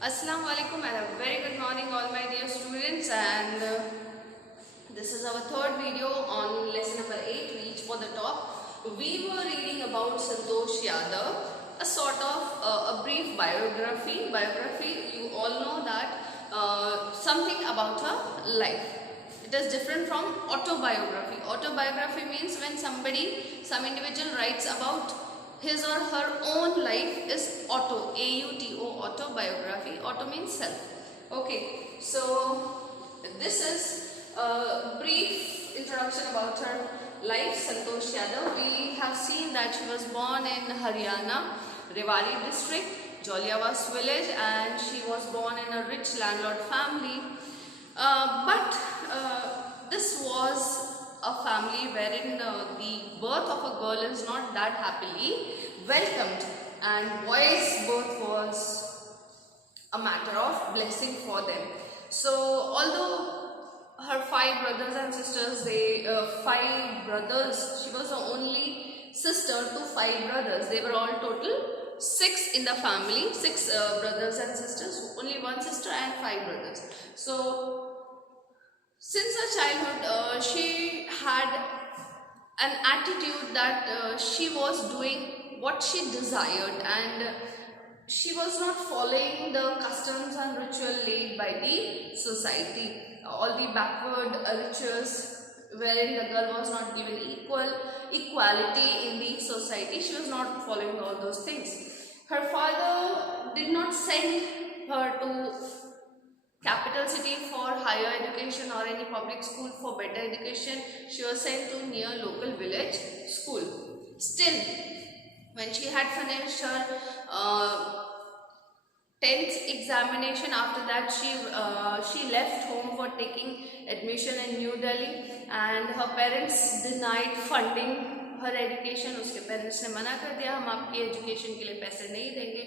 Assalamu alaikum and a very good morning all my dear students, and this is our third video on lesson number 8, Reach for the Top. We were reading about Santosh Yadav, a sort of a brief biography. You all know that something about her life. It is different from autobiography. Autobiography means when some individual writes about his or her own life is auto, A-U-T-O, autobiography. Auto means self. Okay, so this is a brief introduction about her life, Santosh Yadav. We have seen that she was born in Haryana, Rewari district, Joliawas village, and she was born in a rich landlord family. But this was a family wherein the birth of a girl is not that happily welcomed, and boy's birth was a matter of blessing for them. So although her five brothers and sisters, she was the only sister to five brothers. They were all total six in the family, six brothers and sisters, only one sister and five brothers. So since her childhood, she had an attitude that she was doing what she desired, and she was not following the customs and ritual laid by the society. All the backward rituals wherein the girl was not given equality in the society, she was not following all those things. Her father did not send her to capital city for higher education or any public school for better education. She was sent to near local village school. Still, when she had finished her 10th examination, after that she left home for taking admission in New Delhi, and her parents denied funding her education. उसके parents ने मना कर दिया, हम आपकी education के लिए पैसे नहीं देंगे.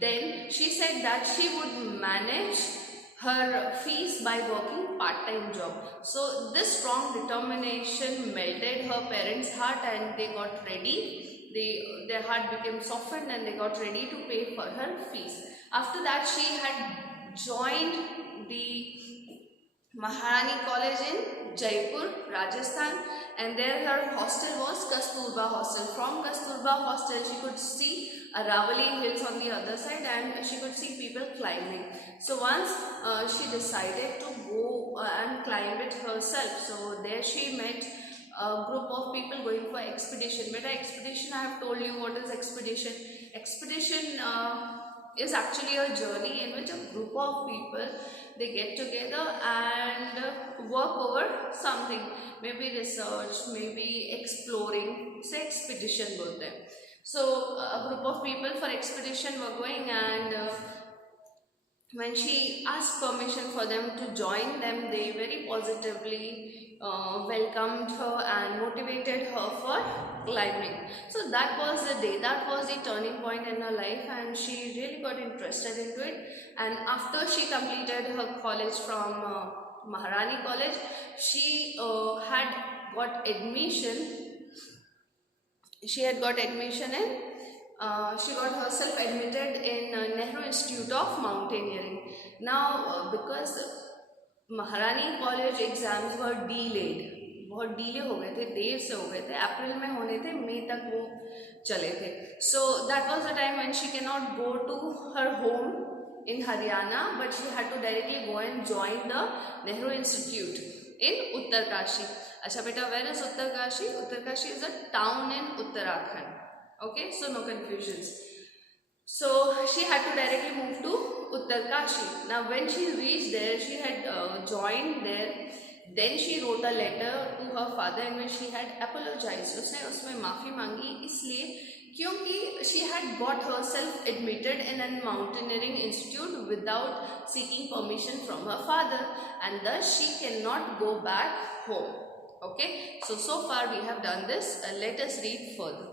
Then she said that she would manage her fees by working part-time job. So this strong determination melted her parents' heart, and they got ready. Their heart became softened, and they got ready to pay for her fees. After that, she had joined the Maharani College in Jaipur, Rajasthan, and there her hostel was Kasturba Hostel. From Kasturba Hostel, she could see Aravali hills on the other side, and she could see people climbing. So once she decided to go and climb it herself. So there she met a group of people going for expedition. But expedition, I have told you what is expedition. Expedition is actually a journey in which a group of people, they get together and work over something, maybe research, maybe exploring. Say expedition both them. So a group of people for expedition were going, and when she asked permission for them to join them, they very positively welcomed her and motivated her for climbing. So that was the day, that was the turning point in her life, and she really got interested into it. And after she completed her college from Maharani College, she had got admission. She got herself admitted in Nehru Institute of Mountaineering. Now, because महारानी college exams were डीलेड, बहुत delay हो गए थे, देर से हो गए थे, अप्रैल में होने थे, मई तक वो चले थे. So that was the time when she can not go to her home in Haryana, but she had to directly go and join the Nehru Institute in Uttarkashi. अच्छा बेटा, where is Uttarkashi? Uttarkashi is a town in Uttarakhand. Okay, so no confusions. So she had to directly move to Uttarkashi. Now when she reached there, she had joined there. Then she wrote a letter to her father in which she had apologized. उसने उसमें माफ़ी मांगी, इसलिए क्योंकि she had got herself admitted in a mountaineering institute without seeking permission from her father, and thus she cannot go back home. Okay, so far we have done this. Let us read further.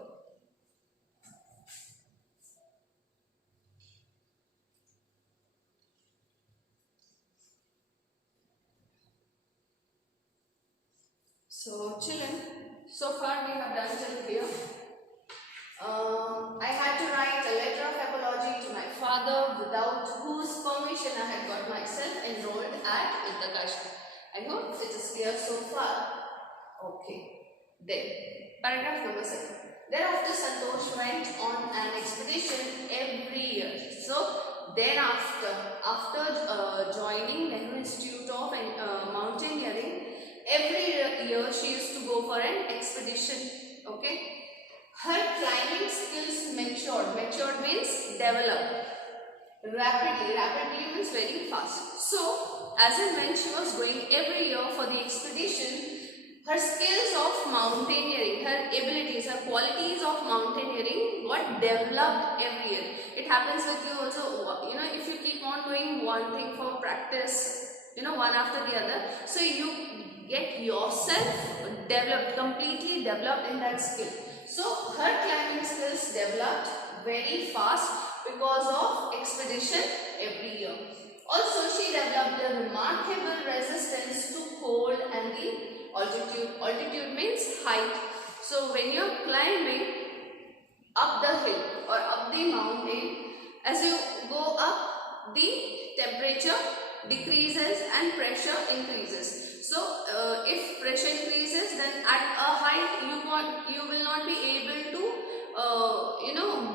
So children, so far we have done till here. I had to write a letter of apology to my father without whose permission competition, I had got myself enrolled at Utkarsh. I hope it is clear so far. Okay. Then, paragraph number 7. Thereafter, Santosh went on an expedition every year. So, then after joining Nehru Institute of Mountaineering, every year she used to go for an expedition. Okay. Her climbing skills matured. Matured means developed rapidly. Rapidly means very fast. So, as and when she was going every year for the expedition, her skills of mountaineering, her abilities, her qualities of mountaineering got developed every year. It happens with you also, you know, if you keep on doing one thing for practice, you know, one after the other, so you get yourself developed, completely developed in that skill. So her climbing skills developed very fast because of expedition every year. Also, she developed a remarkable resistance to cold and the altitude. Altitude means height. So when you are climbing up the hill or up the mountain, as you go up, the temperature decreases and pressure increases. So if pressure increases, then at a height you will not be able to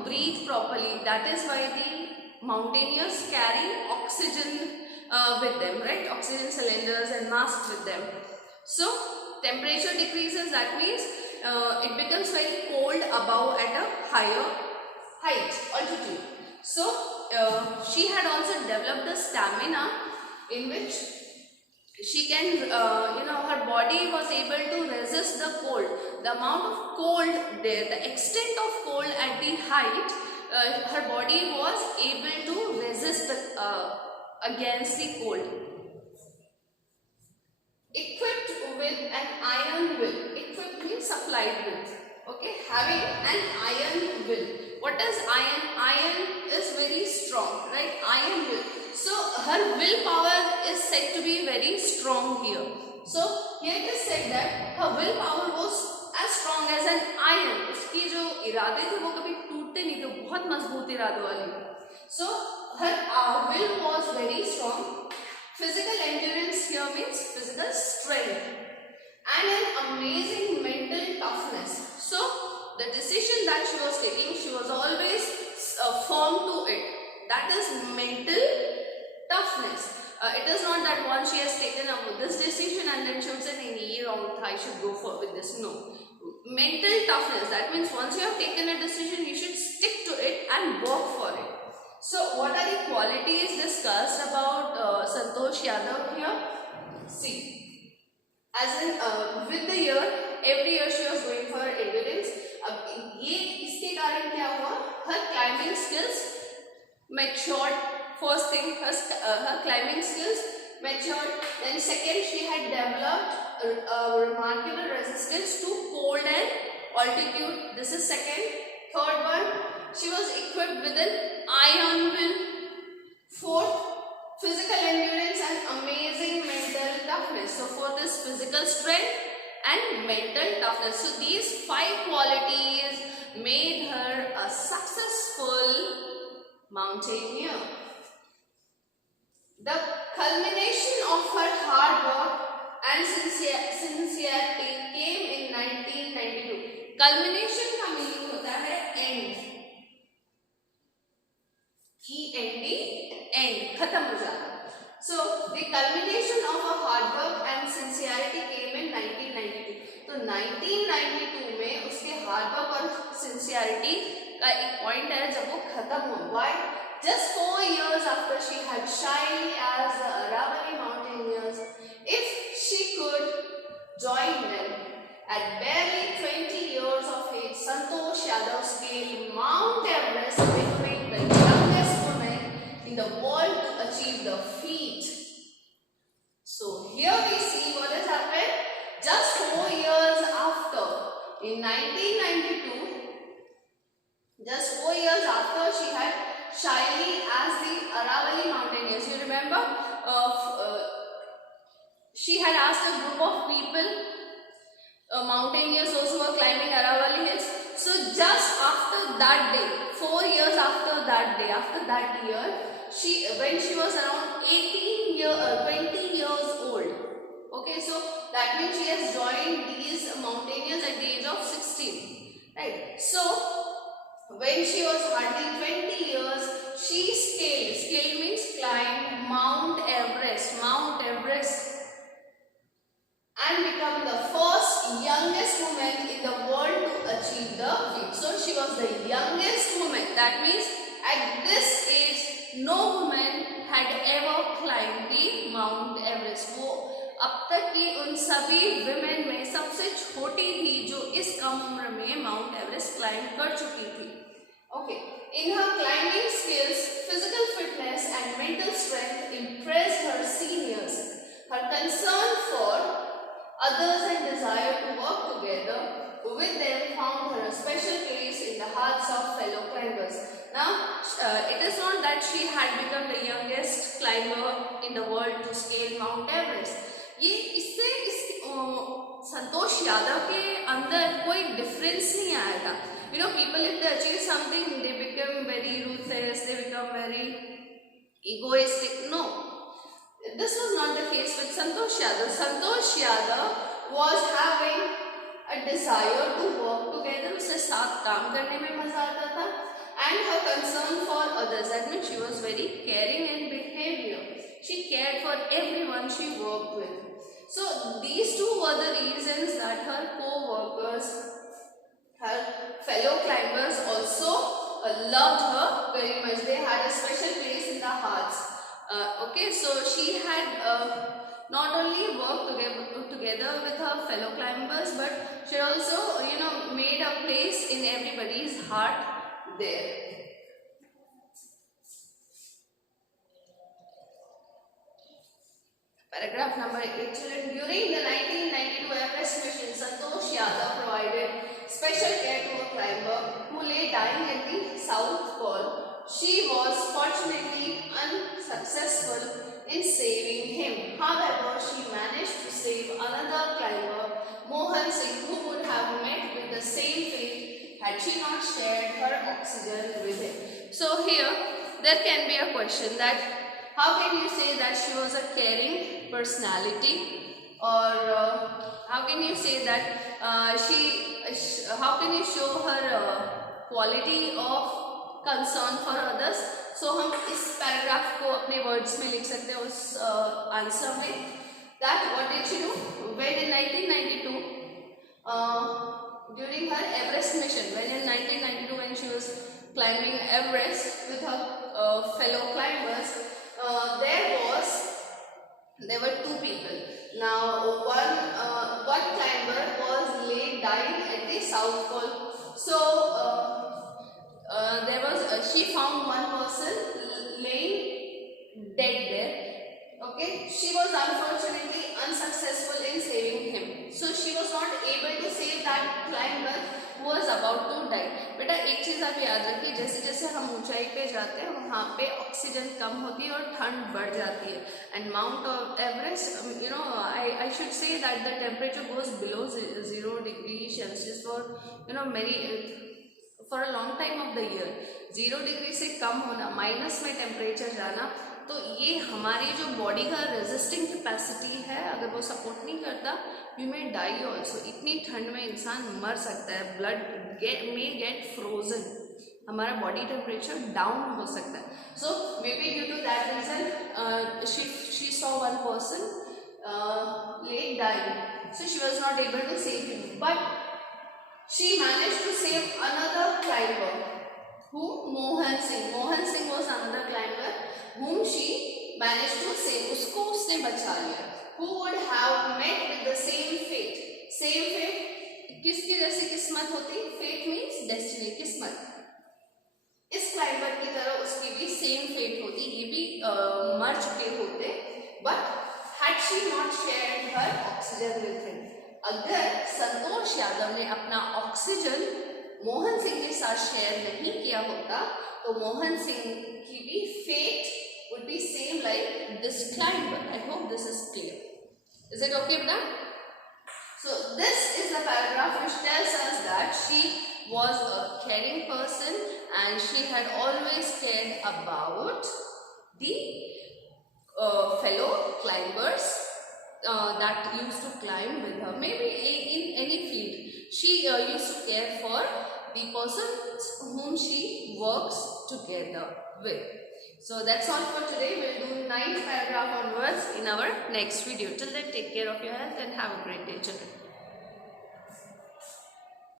breathe properly. That is why the mountaineers carry oxygen with them, right? Oxygen cylinders and masks with them. So temperature decreases, that means it becomes very cold above at a higher height, altitude. So she had also developed the stamina in which she can, her body was able to resist the cold. The amount of cold there, the extent of cold at the height, her body was able to resist against the cold. Equipped with an iron will. Equipped means supplied with. Okay, having an iron will. What is iron? Iron is very strong, right? Iron will. So her willpower is said to be very strong here. So here it is said that her willpower was as strong as an iron. उसकी जो इरादे थे वो कभी टूटते नहीं थे, बहुत मजबूत इरादों वाली. So her will was very strong. Physical endurance here means physical strength and an amazing mental toughness. So the decision that she was taking, she was always firm to it. That is mental toughness. It is not that once she has taken up this decision and then she would say, "Nee, wrong, I should go for with this." No. Mental toughness. That means once you have taken a decision, you should stick to it and work for it. So what are the qualities discussed about Santosh Yadav here? See, as in with the year, every year she was going for endurance. अब ये इसके कारण क्या हुआ? Her climbing skills matured. First thing, her climbing skills matured. Then second, she had developed a remarkable resistance to cold and altitude. This is second. Third one, she was equipped with an iron will. Fourth, physical endurance and amazing mental toughness. So fourth is physical strength and mental toughness. So these 5 qualities made her a successful mountaineer. The culmination of her hard work and sincerity came in 1992. Culmination का meaning होता है end. End, खत्म हो जाना. So the culmination of her hard work and sincerity came in 1992. तो 1992 में उसके hard work और sincerity का एक point है जब वो खत्म हो. Why? Just 4 years after she had shyly as the Aravalli mountaineers, if she could join them. At barely 20 years of age, Santosh Yadav scaled Mount Everest, becoming the youngest woman in the world to achieve the feat. So here we see what has happened. Just 4 years after, in 1992, just 4 years after she had shyly as the Aravalli mountaineers. You remember, she had asked a group of people, mountaineers, those who were climbing Aravalli hills. So just after that day, 4 years after that day, after that year, when she was around 20 years old. Okay, so that means she has joined these mountaineers at the age of 16, right? So when she was hardly 20 years, she scaled means climbed Mount Everest, and become the first youngest woman in the world to achieve the feat. So she was the youngest woman. That means at this age no woman had ever climbed the Mount Everest. वो अब तक की उन सभी women में सबसे छोटी थी जो इस कम उम्र में माउंट एवरेस्ट क्लाइंब कर चुकी थी. Okay, in her climbing skills, physical fitness and mental strength impressed her seniors. Her concern for others and desire to work together with them found her a special place in the hearts of fellow climbers. Now, it is not that she had become the youngest climber in the world to scale Mount Everest. ये इससे संतोष यादव के अंदर कोई difference नहीं आया था. You know, people if they achieve something, they become very ruthless, they become very egoistic. No, this was not the case with Santosh Yadav. Santosh Yadav was having a desire to work together. उससे साथ काम करने में मजा आता था. And her concern for others. That means she was very caring in behavior. She cared for everyone she worked with. So these two were the reasons that her co-workers, her fellow climbers also loved her very much. They had a special place in their hearts. Okay, so she had not only worked together with her fellow climbers, but she also, made a place in everybody's heart there. Paragraph number 8, children. During the 1992 Everest mission, Santosh Yadav provided special care to a climber who lay dying at the South Pole. She was fortunately unsuccessful in saving him. However, she managed to save another climber, Mohan Singh, who would have met with the same fate had she not shared her oxygen with him. So here, there can be a question that how can you say that she was a caring personality, or how can you say that how can you show her quality of concern for others? So हम इस paragraph को अपने words में लिख सकते हैं उस answer में. That what did she do? When in 1992, during her Everest mission, when she was climbing Everest with her fellow climbers, there were two people. Now one climber was laid dying at the South Pole. So she found one person laying dead there. Okay, she was unfortunately unsuccessful in saving him. So she was not able to save that climber who was about to die. बेटा एक चीज़ आप याद रखिए, जैसे जैसे हम ऊंचाई पे जाते हैं वहाँ पे ऑक्सीजन कम होती है और ठंड बढ़ जाती है. And mount Everest, I should say that the temperature goes below 0 degree Celsius for a long time of the year. 0 degree से कम होना, माइनस में टेम्परेचर जाना, तो ये हमारी जो बॉडी का रेजिस्टिंग कैपेसिटी है, अगर वो सपोर्ट नहीं करता, वी मे डाई ऑल्सो. इतनी ठंड में इंसान मर सकता है. ब्लड मे गेट फ्रोजन, हमारा बॉडी टेम्परेचर डाउन हो सकता है. So may be due to that reason she saw one person laid dying, so she was not able to save him, but she managed to save another climber, Mohan Singh was another climber whom she managed to save. उसको उसने बचा लिया. Who would have met with the same fate? Same fate किसकी जैसी किस्मत होती? Fate means destiny, किस्मत. इस क्लाइंबर की तरह उसकी भी सेम फेट होती, ये भी मर चुके होते. But had she not shared her oxygen with him, अगर संतोष यादव ने अपना ऑक्सीजन मोहन सिंह के साथ शेयर नहीं किया होता, तो मोहन सिंह की भी fate would be same like this climber. I hope this is clear. Is it okay, Bna? So this is the paragraph which tells us that she was a caring person and she had always cared about the fellow climbers that used to climb with her. Maybe in any field, she used to care for the persons whom she works together with. So that's all for today. We'll do 9th paragraph onwards in our next video. Till then, take care of your health and have a great day, children.